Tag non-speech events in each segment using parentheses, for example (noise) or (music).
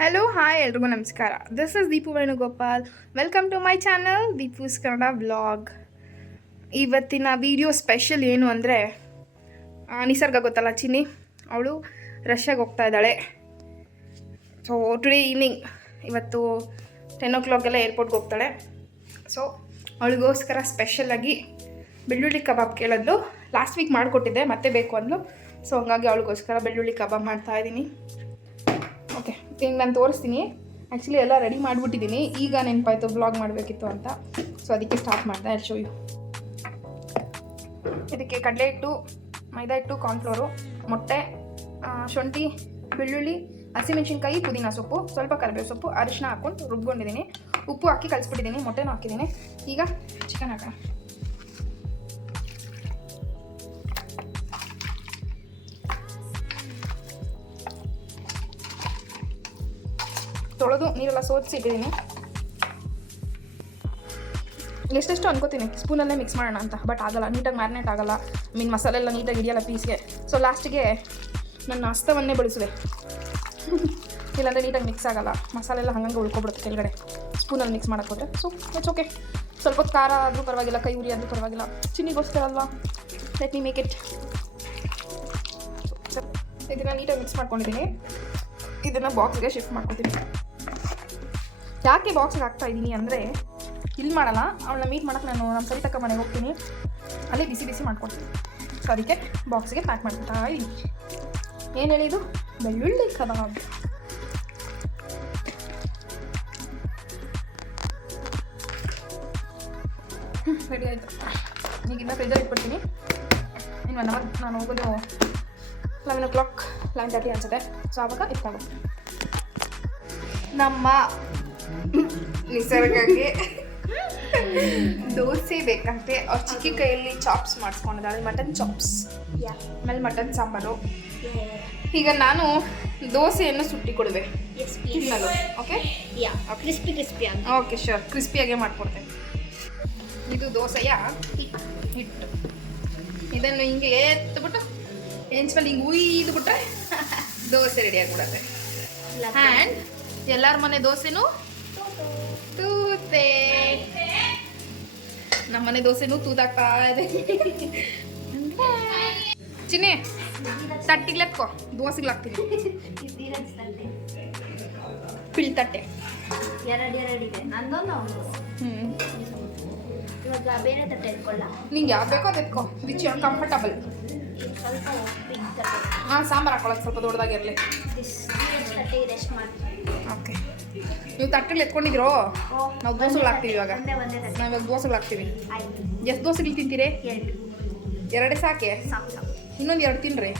Hello hi ಎಲ್ರಿಗೂ ನಮಸ್ಕಾರ. This is Deepu Venugopal welcome to my channel Deepu's Kannada vlog ಇವತ್ತಿನ video special ಏನು ಅಂದರೆ ನಿಸರ್ಗ ಗೊತ್ತಲ್ಲ, ಚಿನ್ನಿ? ಅವಳು ರಷ್ಯಾಗೆ ಹೋಗ್ತಾ ಇದ್ದಾಳೆ. ಸೊ ಟುಡೇ ಈವ್ನಿಂಗ್ ಇವತ್ತು ಟೆನ್ ಓ ಕ್ಲಾಕೆಲ್ಲ ಏರ್ಪೋರ್ಟ್ಗೆ ಹೋಗ್ತಾಳೆ. ಸೊ ಅವಳಿಗೋಸ್ಕರ ಸ್ಪೆಷಲಾಗಿ ಬೆಳ್ಳುಳ್ಳಿ ಕಬಾಬ್ ಕೇಳಿದ್ಲು. ಲಾಸ್ಟ್ ವೀಕ್ ಮಾಡಿಕೊಟ್ಟಿದ್ದೆ, ಮತ್ತೆ ಬೇಕು ಅಂದ್ಲು. ಸೊ ಹಂಗಾಗಿ ಅವಳಿಗೋಸ್ಕರ ಬೆಳ್ಳುಳ್ಳಿ ಕಬಾಬ್ ಮಾಡ್ತಾ ಇದ್ದೀನಿ. ಓಕೆ ಈಗ ನಾನು ತೋರಿಸ್ತೀನಿ. ಆ್ಯಕ್ಚುಲಿ ಎಲ್ಲ ರೆಡಿ ಮಾಡಿಬಿಟ್ಟಿದ್ದೀನಿ ಈಗ ನೆನಪಾಯ್ತು ಬ್ಲಾಗ್ ಮಾಡಬೇಕಿತ್ತು ಅಂತ. ಸೊ ಅದಕ್ಕೆ ಸ್ಟಾರ್ಟ್ ಮಾಡಿದೆ. ಶೋ ಯು ಇದಕ್ಕೆ ಕಡಲೆ ಹಿಟ್ಟು ಮೈದಾ ಹಿಟ್ಟು ಕಾರ್ನ್ಫ್ಲೋರು ಮೊಟ್ಟೆ ಶುಂಠಿ, ಬೆಳ್ಳುಳ್ಳಿ, ಹಸಿಮೆಣಸಿನ್ಕಾಯಿ, ಪುದೀನ ಸೊಪ್ಪು, ಸ್ವಲ್ಪ ಕರಿಬೇವು ಸೊಪ್ಪು ಅರಿಶಿನ ಹಾಕ್ಕೊಂಡು ರುಬ್ಕೊಂಡಿದ್ದೀನಿ ಉಪ್ಪು ಹಾಕಿ ಕಲಿಸ್ಬಿಟ್ಟಿದ್ದೀನಿ ಮೊಟ್ಟೆನೂ ಹಾಕಿದ್ದೀನಿ ಈಗ ಚಿಕನ್ ಹಾಕೋಣ. ತೊಳೆದು ನೀರೆಲ್ಲ ಸೋದಿಸಿ ಇಟ್ಟಿದ್ದೀನಿ. ಎಷ್ಟೆಷ್ಟು ಅನ್ಕೋತೀನಿ, ಸ್ಪೂನಲ್ಲೇ ಮಿಕ್ಸ್ ಮಾಡೋಣ ಅಂತ ಬಟ್ ಆಗಲ್ಲ, ನೀಟಾಗಿ ಮ್ಯಾರಿನೇಟ್ ಆಗಲ್ಲ. ಮೀನು ಮಸಾಲೆ ಎಲ್ಲ ನೀಟಾಗಿ ಹಿಡಿಯಲ್ಲ ಪೀಸ್ಗೆ ಸೊ ಲಾಸ್ಟಿಗೆ ನನ್ನ ಹಸ್ತವನ್ನೇ ಬಳಸಿದೆ ಇಲ್ಲಾಂದರೆ ನೀಟಾಗಿ ಮಿಕ್ಸ್ ಆಗಲ್ಲ. ಮಸಾಲೆ ಎಲ್ಲ ಹಂಗಂಗೆ ಉಳ್ಕೊಬಿಡುತ್ತೆ ಕೆಳಗಡೆ. ಸ್ಪೂನಲ್ಲಿ ಮಿಕ್ಸ್ ಮಾಡಕ್ಕೆ ಹೋದ್ರೆ. ಸೊ ಇಟ್ಸ್ ಓಕೆ ಸ್ವಲ್ಪ ಖಾರ ಆದರೂ ಪರವಾಗಿಲ್ಲ, ಕೈ ಉರಿ ಆದರೂ ಪರವಾಗಿಲ್ಲ. ಚಿನ್ನಿಗೋಸ್ಕರ ಅಲ್ವಾ? ಲೆಟ್ ಮಿ ಮೇಕ್ ಇಟ್ ಇದನ್ನು ನೀಟಾಗಿ ಮಿಕ್ಸ್ ಮಾಡ್ಕೊಂಡಿದ್ದೀನಿ. ಇದನ್ನು ಬಾಕ್ಸ್ಗೆ ಶಿಫ್ಟ್ ಮಾಡ್ಕೊತೀನಿ. ಯಾಕೆ ಬಾಕ್ಸ್ಗೆ ಹಾಕ್ತಾ ಇದ್ದೀನಿ ಅಂದರೆ ಇಲ್ಲಿ ಮಾಡಲ್ಲ, ಅವಳನ್ನ ಮೀಟ್ ಮಾಡೋಕ್ಕೆ ನಾನು ನಮ್ಮ ಸರಿತಕ್ಕ ಮನೆಗೆ ಹೋಗ್ತೀನಿ. ಅಲ್ಲೇ ಬಿಸಿ ಬಿಸಿ ಮಾಡ್ಕೊಡ್ತೀನಿ. ಸೊ ಅದಕ್ಕೆ ಬಾಕ್ಸ್ಗೆ ಪ್ಯಾಕ್ ಮಾಡ್ತಾ ಇದ್ದೀನಿ. ಏನು ಹೇಳಿದು ಬೆಳ್ಳುಳ್ಳಿ ಕಬಾಬ್. ರೆಡಿ ಆಯಿತು. ಈಗಿನ್ನ ಫ್ರಿಜ್ಜಲ್ಲಿ ಇಟ್ಬಿಡ್ತೀನಿ. ಇನ್ನು ಒನ್ ಅವರ್ ನಾನು ಹೋಗೋದು eleven o'clock eleven thirty ಅನ್ಸುತ್ತೆ. ಸೊ ಆವಾಗ ಇಟ್ಕೊಂಡು ನಮ್ಮ ನಿಸರ್ಗಕ್ಕೆ ದೋಸೆ ಬೇಕಂತೆ. ಅವ್ರ ಚಿಕ್ಕಿ ಕೈಯಲ್ಲಿ ಚಾಪ್ಸ್ ಮಾಡಿಸ್ಕೊಂಡಿದ್ದಾಳೆ. ಮಟನ್ ಚಾಪ್ಸ್ ಆಮೇಲೆ ಮಟನ್ ಸಾಂಬಾರು. ಈಗ ನಾನು ದೋಸೆಯನ್ನು ಸುಟ್ಟಿ ಕೊಡುವೆ. ತಿನ್ನಲು. Okay yeah crispy crispy okay sure ಕ್ರಿಸ್ಪಿಯಾಗೆ ಮಾಡ್ಕೊಡ್ತೇನೆ ಇದು ದೋಸೆಯ ಹಿಟ್ಟು ಇದನ್ನು ಹಿಂಗೆ ಎತ್ಬಿಟ್ಟು ಹೆಂಚ್ಮೇಲೆ ಹಿಂಗೆ ಉಯ್ದು ಬಿಟ್ರೆ ದೋಸೆ ರೆಡಿ ಆಗಿಬಿಡತ್ತೆ. ಆ್ಯಂಡ್ ಎಲ್ಲರ ಮನೆ ದೋಸೆನೂ ತೂತೆ. ನಮ್ಮ ಮನೆ ದೋಸೆನೂ ತೂದಾಗ್ತಾ ಇದೆ ಚಿನ್ನಿ ತಟ್ಟಿಗ್ಲತ್ಕೋ ದೋಸೆಗ್ಲಾಕ್ತೀನಿ ಪಿಳ್ ತಟ್ಟೆ ಎರಡು ಎರಡು ಇದೆ ನಂದೊಂದು ಹ್ಞೂ ಇವಾಗ ಬೇರೆ ತಟ್ಟೆ. ಇಟ್ಕೊಳ್ಳ ನಿಂಗೆ ಯಾವ್ದು ಬೇಕೋ ಅದು ಎತ್ಕೋ. ವಿಚ್ ಕಂಫರ್ಟಬಲ್ ಹಾಂ ಸಾಂಬಾರು ಹಾಕೊಳ್ಳೋದು ಸ್ವಲ್ಪ ದೊಡ್ಡದಾಗಿರಲಿ ಓಕೆ ನೀವು ತಟ್ಟೆಲಿ ಎತ್ಕೊಂಡಿದ್ರೋ ನಾವು ದೋಸೆಗಳು ಹಾಕ್ತೀವಿ ಇವಾಗ. ನಾವು ಇವಾಗ ದೋಸೆಗಳು ಹಾಕ್ತೀವಿ. ಎಷ್ಟು ದೋಸೆಗಳು ತಿಂತೀರಿ? ಎರಡೇ. ಸಾಕೆ? ಇನ್ನೊಂದು ಎರಡು ತಿನ್ರಿ.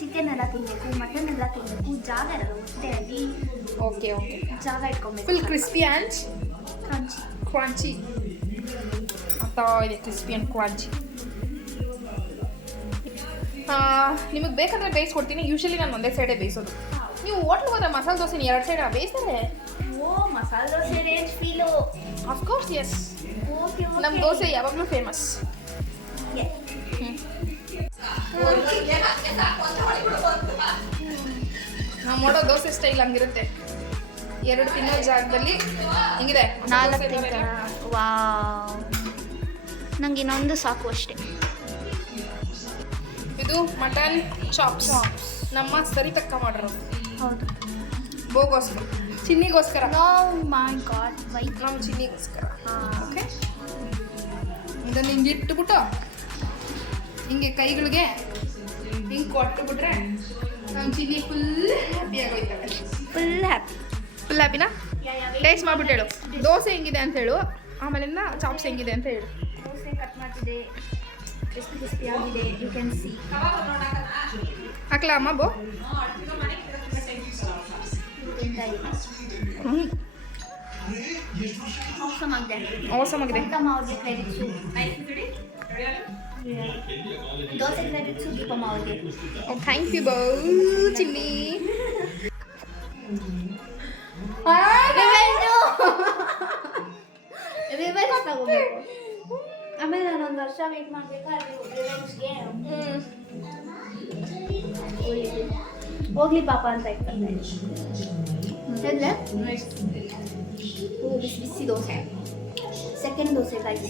ಚಿಕನ್ ಎಲ್ಲ ತಿನ್ನಬೇಕು ಮಟನ್ ಎಲ್ಲ ತಿನ್ನಬೇಕು ಜಾಗ ಇರಲ್ಲ ಹೊಟ್ಟೆಯಲ್ಲಿ ಓಕೆ ಓಕೆ ಜಾಗ ಇಟ್ಕೊಬೇಕು. Full crispy and crunchy crunchy ಅಥವಾ ಇದೆ ಕ್ರಿಸ್ಪಿ ಆ್ಯಂಡ್ ಕ್ರಾಂಚಿ ನಿಮಗೆ ಬೇಕಂದ್ರೆ ಬೇಯಿಸ್ಕೊಡ್ತೀನಿ. ಯೂಶಲಿ ನಾನು ಒಂದೇ ಸೈಡೇ ಬೇಯಿಸೋದು. ನೀವು ಹೋಟ್ಲ್ ಹೋದ್ರೆ ಮಸಾಲೆ ದೋಸೆನ ಎರಡು ಸೈಡ್ ಬೇಯಿಸ್ತಾರೆ ಓ masala dosa range feel of course yes okay ನಮ್ಮ ದೋಸೆ ಯಾವಾಗಲೂ ಫೇಮಸ್ ನಾವು ಮಾಡೋ ದೋಸೆ ಸ್ಟೈಲ್ ಹಂಗಿರುತ್ತೆ. ಎರಡು ತಿನ್ನೋ ಜಾಗದಲ್ಲಿ ಹಿಂಗಿದೆ. ನಾಲ್ಕು ವಾವ್. ನಂಗೆ ಇನ್ನೊಂದು ಸಾಕು ಅಷ್ಟೇ. ಇದು ಮಟನ್ ಚಾಪ್ಸ್ ನಮ್ಮ ಸರಿ ತಕ್ಕ ಮಾಡ್ರು. ಹೌದು. ಬೋಗೋಸ್ಕರ. ಚಿನ್ನಿಗೋಸ್ಕರ. ನೋ ಮೈ ಗಾಡ್ ವೈ ನಾವು ಚಿನ್ನಿಗೋಸ್ಕರ. ಹಾಂ. ಓಕೆ ಇದನ್ನು ಹಿಂಗೆ ಇಟ್ಟುಬಿಟ್ಟು ಹಿಂಗೆ ಕೈಗಳಿಗೆ ಹಿಂಗೆ ಕೊಟ್ಟುಬಿಟ್ರೆ ನಮ್ಮ ಚಿನ್ನಿ ಫುಲ್ ಹ್ಯಾಪಿ ಆಗೋಯ್ತಾರೆ ಫುಲ್ ಹ್ಯಾಪಿ ಫುಲ್ ಹ್ಯಾಪಿನಾ ಟೇಸ್ಟ್ ಮಾಡ್ಬಿಟ್ಟು ಹೇಳು. ದೋಸೆ ಹೆಂಗಿದೆ ಅಂತ ಹೇಳು. ಆಮೇಲಿಂದ ಚಾಪ್ಸ್ ಹೆಂಗಿದೆ ಅಂತ ಹೇಳು. ದೋಸೆ ಕಟ್ ಮಾಡ್ತಿದೆ. ಎಷ್ಟು ಕ್ರಿಸ್ಪಿ ಆಗಿದೆ. ಯು ಕ್ಯಾನ್ ಸಿ ಹಾಕ್ಲಾ ಅಮ್ಮ ಬೋ? ಹ್ಞೂ ಅವಸಮ್ ಆಗಿದೆ ಅವಸಮಾಗಿದೆ ದೀಪಮ್ಮ ಅವ್ರಿಗೆ ಕ್ರೆಡಿಟ್ಸು ದೋಸೆ ಕ್ರೆಡಿಟ್ಸು ದೀಪಮ್ಮ ಅವ್ರಿಗೆ ಓ ಥ್ಯಾಂಕ್ ಯು ಬೌ ಚಿನ್ನಿ ರಿವೆಂಜ್ ತಗೋಬೇಕು ಆಮೇಲೆ ನಾನು ಒಂದು ವರ್ಷ ವೇಟ್ ಮಾಡಬೇಕಾದ್ರೆ ರಿವೆಂಜ್ಗೆ ಹೋಗ್ಲಿ ಪಾಪ ಅಂತ ಇಟ್ಕೊಂಡೆ. ಹೇಳಿದ್ರೆ ಬಿಸಿ ಬಿಸಿ ದೋಸೆ. ಸೆಕೆಂಡ್ ದೋಸೆ ಗೈಸ್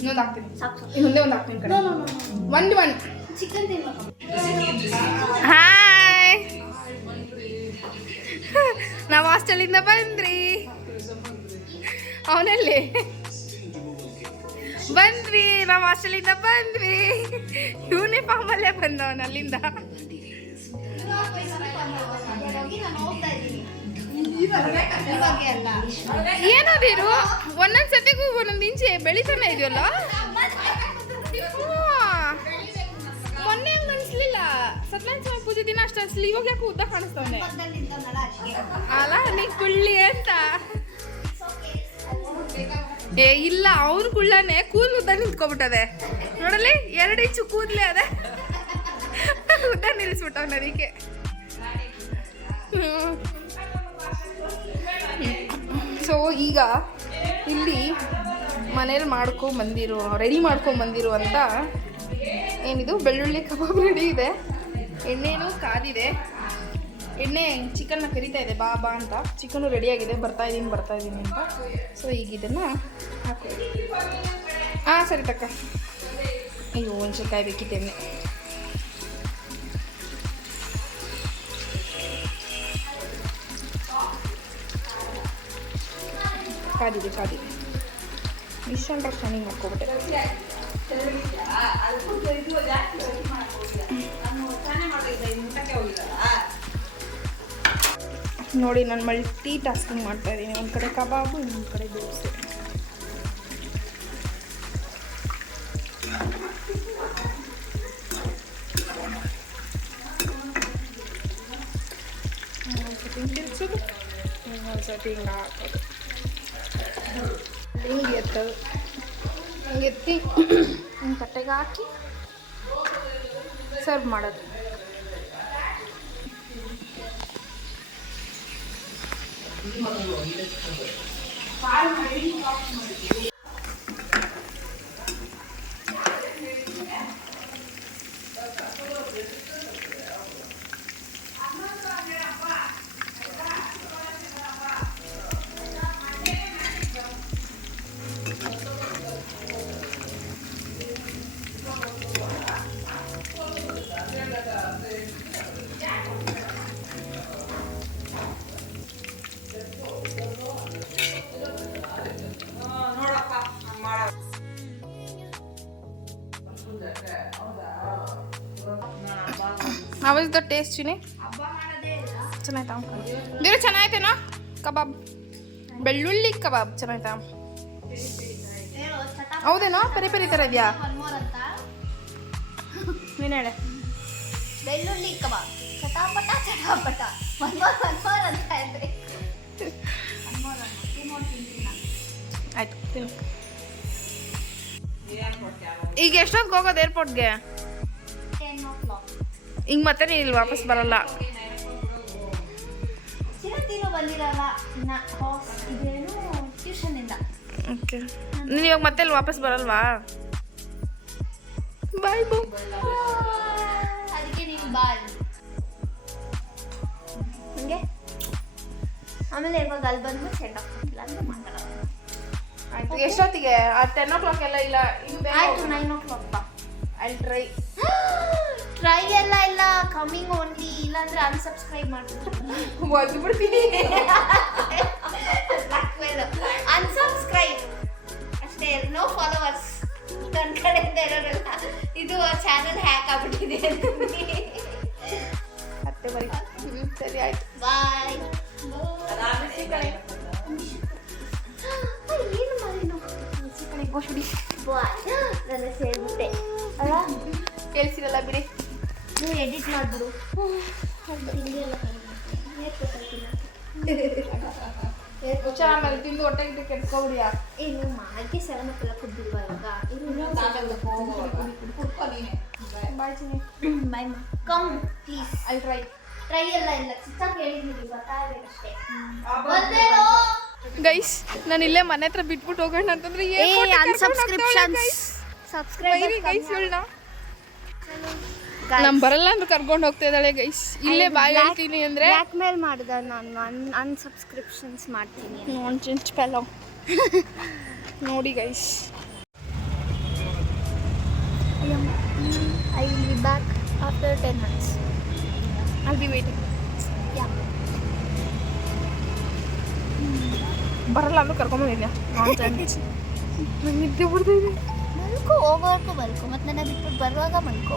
ಇನ್ನೊಂದು ಹಾಕ್ತೀನಿ. ಸಾಕು. ಸಾಕು ಇನ್ನೊಂದೇ ಒಂದು ಹಾಕ್ತೀನಿ ಕಡೆ ಒಂದು ಒಂದು. ಚಿಕನ್ ತಿನ್ಬೇಕು ಹಾಯ್ ನಾವು ಹಾಸ್ಟೆಲಿಂದ ಬಂದ್ರಿ. ಅವನಲ್ಲಿ. ಬಂದ್ವಿ ನಾವು ಹಾಸ್ಟೆಲಿಂದ ಬಂದ್ವಿ. ಯೂನಿಫಾರ್ಮಲ್ಲೇ ಬಂದವನು ಅಲ್ಲಿಂದ ಏನದಿರು? ಒಂದೊಂದ್ ಸತಿಗೂ ಒಂದೊಂದು ಇಂಚೆ ಬೆಳಿತಾನೆ ಇದೆಯಲ್ಲ? ಮೊನ್ನೆ ಹಂಗ ಅನ್ಸ್ಲಿಲ್ಲ. ಸತ್ಯನಾರಾಯಣ ಸ್ವಾಮಿ ಪೂಜೆ ದಿನ ಅಷ್ಟು ಅನ್ಸ್ಲಿ ಇವಾಗ ಯಾಕೆ ಉದ್ದ ಕಾಣಿಸ್ತವನೆ? ಅಲ್ಲ, ನೀ ಕುಳ್ಳಿ ಅಂತ. ಏ, ಇಲ್ಲ ಅವ್ರ ಕುಳ್ಳನೆ ಕೂದಲು ಉದ್ದ ನಿಂತ್ಕೊಬಿಟ್ಟದೆ ನೋಡಲಿ ಎರಡು ಇಂಚು ಕೂದ್ಲೆ ಅದೇ. ಉದ್ದ ನಿಲ್ಲಿಸ್ಬಿಟ್ಟವನ ಅದಕ್ಕೆ ಸೊ ಈಗ ಇಲ್ಲಿ ಮನೇಲಿ ಮಾಡ್ಕೊಂಡ್ ಬಂದಿರು ರೆಡಿ ಮಾಡ್ಕೊಂಡ್ ಬಂದಿರು ಅಂತ ಏನಿದು? ಬೆಳ್ಳುಳ್ಳಿ ಕಬಾಬ್ ರೆಡಿ ಇದೆ. ಎಣ್ಣೆನೂ ಕಾದಿದೆ. ಎಣ್ಣೆ ಚಿಕನ್ನ ಕರಿತಾ ಇದೆ, ಬಾ ಬಾ ಅಂತ. ಚಿಕನು ರೆಡಿಯಾಗಿದೆ ಬರ್ತಾ ಇದ್ದೀನಿ ಬರ್ತಾ ಇದ್ದೀನಿ ಅಂತ. ಸೊ ಈಗ ಇದನ್ನು ಹಾಕೋ. ಹಾಂ ಸರಿ ತಕ್ಕ. ಅಯ್ಯೋ ಒಂದು ಬೇಕಿತ್ತು ಎಣ್ಣೆ. ಕಾದಿದೆ ಕಾದಿದೆ. ಇಷ್ಟೊಂದು ಸ್ನಾನಿಂಗ್ ಮಾಡ್ಕೊಬಿಟ್ಟೆ. ನೋಡಿ, ನಾನು ಮಲ್ಟಿ ಟಾಸ್ಕಿಂಗ್ ಮಾಡ್ತಾ ಇದ್ದೀನಿ. ಒಂದು ಕಡೆ ಕಬಾಬು, ಇನ್ನೊಂದು ಕಡೆ ದೋಸೆ. ತಿರ್ಗ್ಸೋದು ಇನ್ನೊಂದ್ಸತಿ ಹಿಂಗೆ ಹಾಕೋದು ಹಿಂಗೆ ಎತ್ತದು. ಹಿಂಗೆ ಎತ್ತಿ ಹಿಂಗೆ ತಟ್ಟೆಗೆ ಹಾಕಿ ಸರ್ವ್ ಮಾಡೋದು. How ಟೇಸ್ಟ್ ಚಿನಿ ಚೆನ್ನಾಯ್ತಾ? ಬೇರೆ ಚೆನ್ನಾಯ್ತೇನಾ? ಕಬಾಬ್. ಬೆಳ್ಳುಳ್ಳಿ ಕಬಾಬ್. ಚೆನ್ನಾಯ್ತಾ? ಹೌದೇನೋ? ಪೆರಿ ಪೆರಿ ಥರ ಇದೆಯಾ? ನೀನು ಹೇಳೆ. ಬೆಳ್ಳುಳ್ಳಿ ಕಬಾಬ್. ಚಟಾಪಟ ಚಟಾಪಟ. ಅಂತ ಆಯ್ತು ತಿನ್ನು. ಈಗ ಎಷ್ಟೊತ್ತಿಗೆ ಹೋಗೋದು ಏರ್ಪೋರ್ಟ್ಗೆ ಈಗ ಮತ್ತೆ ನೀನು ಇಲ್ಲಿ ವಾಪಸ್ ಬರಲ್ಲ. ಓಕೆ. ನೀನು ಇವಾಗ ಮತ್ತೆ ಇಲ್ಲಿ ವಾಪಸ್ ಬರಲ್ವಾ? ಬಾಯ್ ಬೋ ಹಂಗೆ? ಆಮೇಲೆ ಇವಾಗ ಅಲ್ಲಿ ಬಂದು ಸೆಟ್ ಆಗ್ತಿಲ್ಲ ಅಂದ್ರೆ ಮಾತಾಡೋಣ ಆಯ್ತು ಎಷ್ಟೊತ್ತಿಗೆ? ಆ ಟೆನ್ ಓ ಕ್ಲಾಕ್ ಎಲ್ಲ ಇಲ್ಲ. ಇನ್ನು ಆಯ್ತು ನೈನ್ ಓ ಕ್ಲಾಕ್ ಬಾ. ಐ ಟ್ರೈ ಟ್ರೈ ಎಲ್ಲ ಇಲ್ಲ ಕಮಿಂಗ್ ಓನ್ಲಿ ಇಲ್ಲಾಂದ್ರೆ ಅನ್ಸಬ್ಸ್ಕ್ರೈಬ್ ಮಾಡ್ತೀನಿ. ಒದ್ಬಿಡ್ತೀನಿ ಅನ್ಸಬ್ಸ್ಕ್ರೈಬ್ (laughs) ಅಷ್ಟೇ ನೋ ಫಾಲೋವರ್ಸ್ ನನ್ನ ಕಡೆಯಿಂದ ಇರೋರೆಲ್ಲ ಇದು ಚಾನಲ್ ಹ್ಯಾಕ್ ಆಗ್ಬಿಟ್ಟಿದೆ ಆಮೇಲೆ ತಿಂದು ಹೊಟ್ಟೆ ಗಿಟ್ಟೆ ಕೆಡ್ಸ್ಕೊಬಿಡಿಯಾ ಏನು ಮಾಗೆ ಸೆವೆನ್ ಮಕ್ಕಳ ಎಲ್ಲ ಕುದ್ದಿಲ್ವಾ ಇವಾಗ? Bye Chini bye. ಮಾ. Come please I try try ಎಲ್ಲ ಇಲ್ಲ. ಚಿತ್ತಾಗಿ ಹೇಳಿದ್ದೀನಿ ಗೊತ್ತಾಗಬೇಕಷ್ಟೇ ಗೈಸ್ ನಾನು ಇಲ್ಲೇ ಮನೆ ಹತ್ರ ಬಿಟ್ಬಿಟ್ಟು ಹೋಗೋಣ ಅಂತಂದ್ರೆ ಏ ಅನ್ಸಬ್ಸ್ಕ್ರಿಪ್ಷನ್ಸ್ ಸಬ್ಸ್ಕ್ರೈಬ್ ಗೈಸ್ ಹೇಳ ನಮ್ ಬರಲ್ಲ ಅಂದ್ರೆ ಕರ್ಕೊಂಡು ಹೋಗ್ತಾ ಇದ್ದಾಳೆ ಗೈಸ್ ಇಲ್ಲೇ ಬಾಯ್ ಹೇಳ್ತೀನಿ ಅಂದ್ರೆ ಬ್ಲ್ಯಾಕ್ ಮೇಲ್ ಮಾಡಿದ? ನಾನು ಅನ್ ಅನ್ಸಬ್ಸ್ಕ್ರಿಪ್ಷನ್ಸ್ ಮಾಡ್ತೀನಿ. ನಾನ್ ಚಿಂಚ್ ಪೆಲೋ ನೋಡಿ guys I will be back after ten months I be waiting yeah ಬರಲ್ಲ ಅಂದ್ರೆ ಕರ್ಕೊಂಬಂದಿದ್ಯಾ (laughs) ನಂಗೆ ನಿದ್ದೆ ಮಲ್ಕೋ ಹೋಗೋವರೆಗೂ ಮಲ್ಕೋ. ಮತ್ತೆ ನನ್ನ ಬಿಟ್ಟು ಬರುವಾಗ ಮಲ್ಕೋ.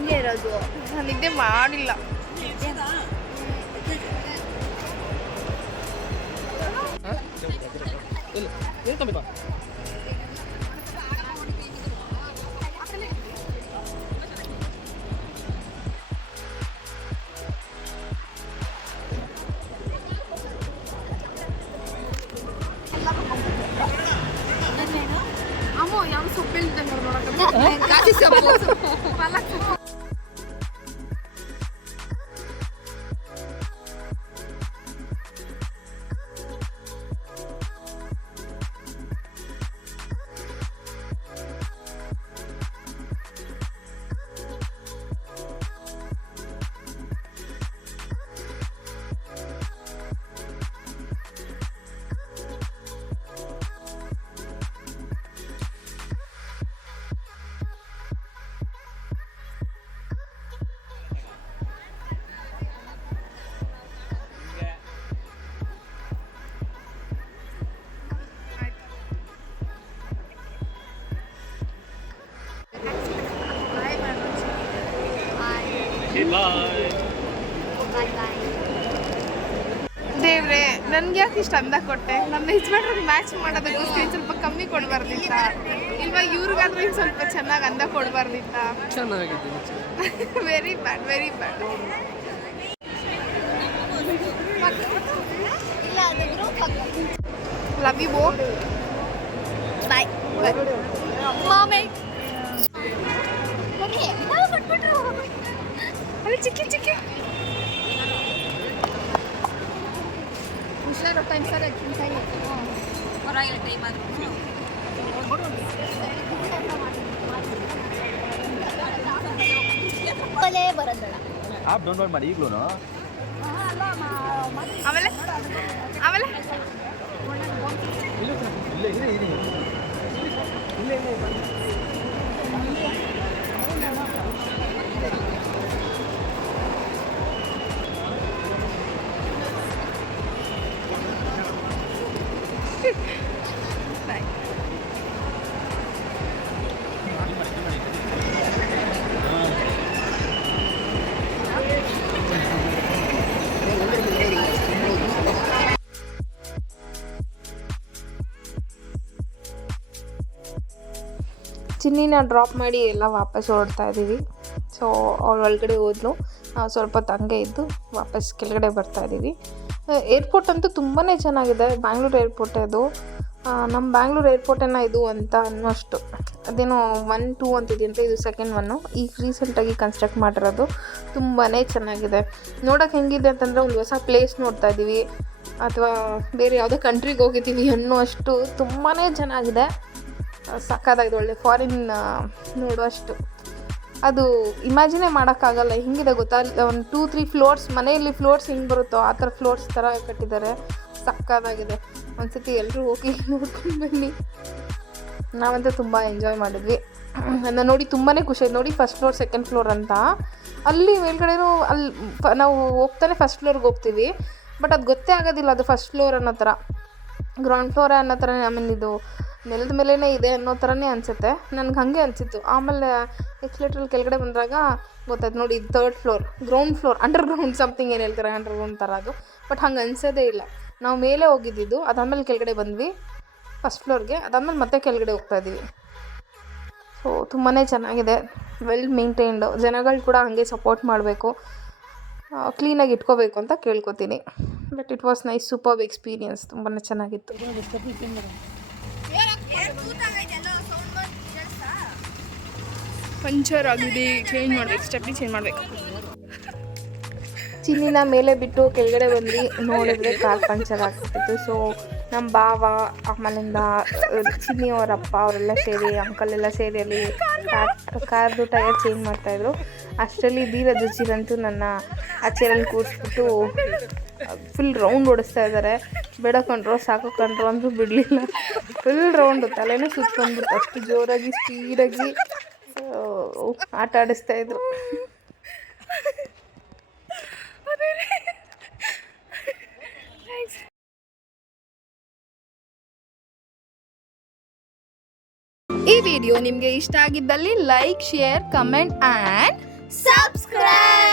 ಹಂಗೆ ಇರೋದು ನಾನು ನಿದ್ದೆ ಮಾಡಿಲ್ಲ ಇಲ್ಲ ನಿಲ್ಕೊಂಬಿಪ್ಪ ಅಮ್ಮ ಯಾವ ಸೊಪ್ಪು ಹೇಳ್ತಂಗೆ ನೋಡಕ್ಕೆ ಸೊಪ್ಪು ಪಾಲಕ್ ಸೊಪ್ಪು ಯಾಕೆ ಇಷ್ಟು ಅಂದ ಕೊಟ್ಟೆ. ನಮ್ಮ ಯಜಮಾನ್ರಿಗೆ ಮ್ಯಾಚ್ ಮಾಡೋದಕ್ಕೋಸ್ಕರ ಸ್ವಲ್ಪ ಕಮ್ಮಿ ಕೊಡಬಾರ್ದಿತ್ತ? ಇವಾಗ ಇವ್ರಿಗಾದ್ರೂ ಇನ್ನು ಸ್ವಲ್ಪ ಚೆನ್ನಾಗಿ ಅಂದ ಕೊಡಬಾರ್ದಿತ್ತ? ಚೆನ್ನಾಗಿದೆ very bad very bad love you ಬೋ ಬಾಯ್ ಮಾಮೇ ಅಲ್ಲಿ ಚಿಕ್ಕಿ ಚಿಕ್ಕಿ. ಹುಷಾರು ಟೈಮ್ ಸರ್. ಇಲ್ಲ ಇಲ್ಲ ಇಲ್ಲ ಆಪ್ ಡೌನ್ಲೋಡ್ ಮಾಡಿ ಈಗಲೂ ಆಮೇಲೆ? ಆಮೇಲೆ? ಇಲ್ಲ ಇಲ್ಲ ಇಲ್ಲ ಇಲ್ಲ ಇಲ್ಲೇ ಚಿನ್ನಿನ ಡ್ರಾಪ್ ಮಾಡಿ ಎಲ್ಲ ವಾಪಸ್ ಓಡ್ತಾ ಇದ್ದೀವಿ. ಸೊ ಅವ್ರ ಒಳಗಡೆ ಹೋದ್ಲು. ನಾವು ಸ್ವಲ್ಪ ತಂಗೆ ಇದ್ದು ವಾಪಸ್ ಕೆಳಗಡೆ ಬರ್ತಾ ಇದ್ದೀವಿ. ಏರ್ಪೋರ್ಟ್ ಅಂತೂ ತುಂಬಾ ಚೆನ್ನಾಗಿದೆ. ಬ್ಯಾಂಗ್ಳೂರು ಏರ್ಪೋರ್ಟ್ ಅದು. ನಮ್ಮ ಬ್ಯಾಂಗ್ಳೂರು ಏರ್ಪೋರ್ಟೇನ ಇದು ಅಂತ ಅನ್ನೋಷ್ಟು. ಅದೇನೋ ಒನ್ ಟೂ ಅಂತಿದೆಯಂತೆ ಇದು ಸೆಕೆಂಡ್ ಒನ್ನು ಈಗ ರೀಸೆಂಟಾಗಿ ಕನ್ಸ್ಟ್ರಕ್ಟ್ ಮಾಡಿರೋದು ತುಂಬಾ ಚೆನ್ನಾಗಿದೆ. ನೋಡೋಕೆ ಹೆಂಗಿದೆ ಅಂತಂದರೆ ಒಂದು ಹೊಸ ಪ್ಲೇಸ್ ನೋಡ್ತಾ ಇದ್ದೀವಿ. ಅಥವಾ ಬೇರೆ ಯಾವುದೋ ಕಂಟ್ರಿಗೆ ಹೋಗಿದ್ದೀವಿ ಅನ್ನೋ ಅಷ್ಟು ತುಂಬಾ ಚೆನ್ನಾಗಿದೆ. ಸಕ್ಕತ್ತಾಗಿದೆ ಒಳ್ಳೆ ಫಾರಿನ್ ನೋಡುವಷ್ಟು ಅದು ಇಮ್ಯಾಜಿನೇ ಮಾಡೋಕ್ಕಾಗಲ್ಲ, ಹಿಂಗಿದೆ ಗೊತ್ತಾ? ಒಂದು ಟೂ ತ್ರೀ ಫ್ಲೋರ್ಸ್ ಮನೆಯಲ್ಲಿ ಫ್ಲೋರ್ಸ್ ಹೆಂಗೆ ಬರುತ್ತೋ ಆ ಥರ ಫ್ಲೋರ್ಸ್ ಥರ ಕಟ್ಟಿದ್ದಾರೆ. ಸಕ್ಕದಾಗಿದೆ ಒಂದು ಸತಿ ಎಲ್ಲರೂ ಹೋಗಿ (laughs) ನೋಡ್ಕೊಂಡು ಬನ್ನಿ. ನಾವಂತೂ ತುಂಬ ಎಂಜಾಯ್ ಮಾಡಿದ್ವಿ. ನಾನು ನೋಡಿ ತುಂಬಾ ಖುಷಿ ಆಯ್ತು. ನೋಡಿ ಫಸ್ಟ್ ಫ್ಲೋರ್ ಸೆಕೆಂಡ್ ಫ್ಲೋರ್ ಅಂತ. ಅಲ್ಲಿ ಮೇಲ್ಗಡೆನೂ ಅಲ್ಲಿ ನಾವು ಹೋಗ್ತಾನೆ ಫಸ್ಟ್ ಫ್ಲೋರ್ಗೆ ಹೋಗ್ತೀವಿ. ಬಟ್ ಅದು ಗೊತ್ತೇ ಆಗೋದಿಲ್ಲ ಅದು ಫಸ್ಟ್ ಫ್ಲೋರ್ ಅನ್ನೋ ಥರ. ಗ್ರೌಂಡ್ ಫ್ಲೋರ್ ಅನ್ನೋ ಥರ ಆಮೇಲೆ ಇದು ನೆಲದ ಮೇಲೇ ಇದೆ ಅನ್ನೋ ಥರನೇ ಅನಿಸುತ್ತೆ. ನನಗೆ ಹಾಗೆ ಅನಿಸಿತ್ತು. ಆಮೇಲೆ ಎಕ್ಸ್ಲೇಟ್ರಲ್ಲಿ ಕೆಳಗಡೆ ಬಂದಾಗ ಗೊತ್ತಾಯ್ತು ನೋಡಿ, ಇದು floor ground floor under ground something ಏನು ಹೇಳ್ತಾರೆ ಅಂಡರ್ ಗ್ರೌಂಡ್ ಥರ ಅದು. ಬಟ್ ಹಂಗೆ ಅನಿಸೋದೇ ಇಲ್ಲ. ನಾವು ಮೇಲೆ ಹೋಗಿದ್ದಿದ್ದು, ಅದಾದಮೇಲೆ ಕೆಳಗಡೆ ಬಂದ್ವಿ ಫಸ್ಟ್ ಫ್ಲೋರ್ಗೆ ಅದಾದಮೇಲೆ ಮತ್ತೆ ಕೆಳಗಡೆ ಹೋಗ್ತಾ ಇದ್ದೀವಿ. ಸೊ ತುಂಬಾ ಚೆನ್ನಾಗಿದೆ. ವೆಲ್ ಮೇಂಟೈನ್ಡ್ ಜನಗಳು ಕೂಡ ಹಾಗೆ ಸಪೋರ್ಟ್ ಮಾಡಬೇಕು. ಕ್ಲೀನಾಗಿ ಇಟ್ಕೋಬೇಕು ಅಂತ ಕೇಳ್ಕೊತೀನಿ. But it was nice super experience ತುಂಬಾ ಚೆನ್ನಾಗಿತ್ತು. ಪಂಚರ್ ಆಗಿದೆ ಚೇಂಜ್ ಮಾಡ್ಬೇಕು ಸ್ಟೆಪ್ಲಿ ಚೇಂಜ್ ಮಾಡಬೇಕು. ಚಿನ್ನಿನ ಮೇಲೆ ಬಿಟ್ಟು ಕೆಳಗಡೆ ಬಂದು ನೋಡಿದ್ರೆ ಕಾರ್ ಪಂಚರ್ ಆಗ್ತಿತ್ತು. ಸೊ ನಮ್ಮ ಬಾವ ಅಮ್ಮನಿಂದ ಚಿನ್ನಿ ಅವರಪ್ಪ ಅವರೆಲ್ಲ ಸೇರಿ ಅಂಕಲ್ ಎಲ್ಲ ಸೇರಿ ಅಲ್ಲಿ ಕಾರ್ ಕಾರ್ದು ಟೈರ್ ಚೇಂಜ್ ಮಾಡ್ತಾಯಿದ್ರು ಅಷ್ಟರಲ್ಲಿ ಧೀರಜ್ ಚೀರಂತೂ ನನ್ನ ಆ ಚೇರಲ್ಲಿ ಕೂರಿಸ್ಬಿಟ್ಟು ಫುಲ್ ರೌಂಡ್ ಓಡಿಸ್ತಾ ಇದ್ದಾರೆ. ಬೇಡ ಕಂಡ್ರೋ ಸಾಕು ಕಂಡ್ರೋ ಅಂತೂ ಬಿಡಲಿಲ್ಲ. ಫುಲ್ ರೌಂಡು ತಲೆನೇ ಸುತ್ತಕೊಂಡ್ಬಿಟ್ಟು ಅಷ್ಟು ಜೋರಾಗಿ ಸ್ಪೀಡಾಗಿ ಆಟ ಆಡಿಸ್ತಾ ಇದ್ರು. ಈ ವಿಡಿಯೋ ನಿಮಗೆ ಇಷ್ಟ ಆಗಿದ್ದಲ್ಲಿ like share comment and subscribe.